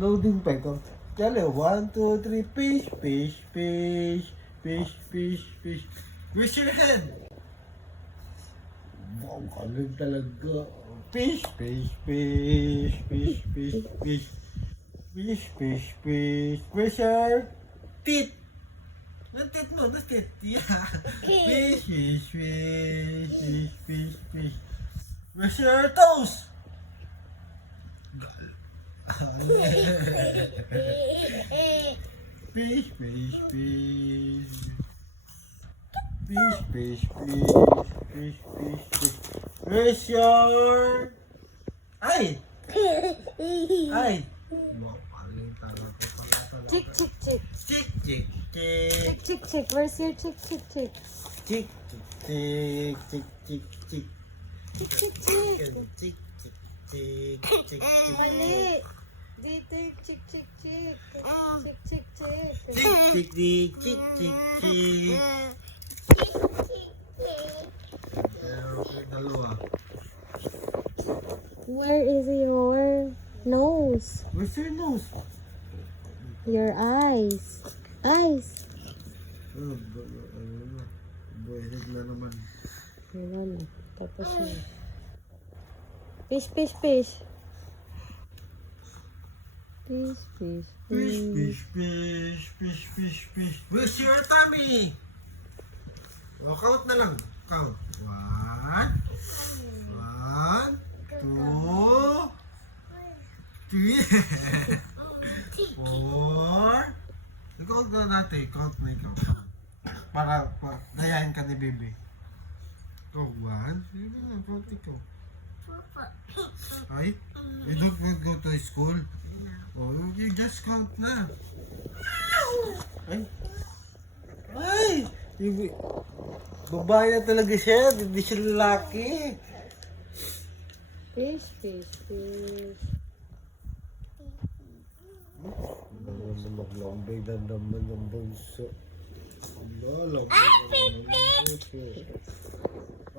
Loading pa ito. Dali, 1, 2, 3, fish, fish, fish, fish, fish, fish. Where's your head? Wow, kalig talaga. Fish, fish, fish, fish, fish, fish. Fish, fish, fish. Where's your teeth? Ang teeth mo, ang teeth. Yeah. Fish, fish, fish, fish, fish, fish. Where's your toes? Fish, fish, fish. Fish, fish, fish, fish, fish, fish. Where's your eye? Eye. Chick, chick, chick. Chick, chick, chick. Chick, chick, chick. Where's your chick, chick, chick? Chick, chick, chick, chick, chick. Chick, chick, chick. Chick, chick, chick, chick, chick. Mali. Dito yung chick, chick, chick. Chick, chick, chick. Chick, chick, chick, chick, chick, chick. Dalawa. Where is your nose? Where's your nose? Your eyes. Eyes. Buhay na naman. Wala na. Tapos na. Fish, fish, fish. Fish, fish, Fish, fish. fish, fish, fish, fish, fish. Where's your tummy? O, count na lang. Count. 1, 2, 3, 4. I-count na natin. Count na ikaw. Para gayahin ka ni Bebe. Oh, 1. Sige na, count ikaw. Ay, you don't want to go to school? Oh, you just count na. Ay. Ay! Babae na talaga siya. Hindi siya lalaki. Fish, fish, fish. Maglambay na naman ang bunso. Lambay na naman ang bunso.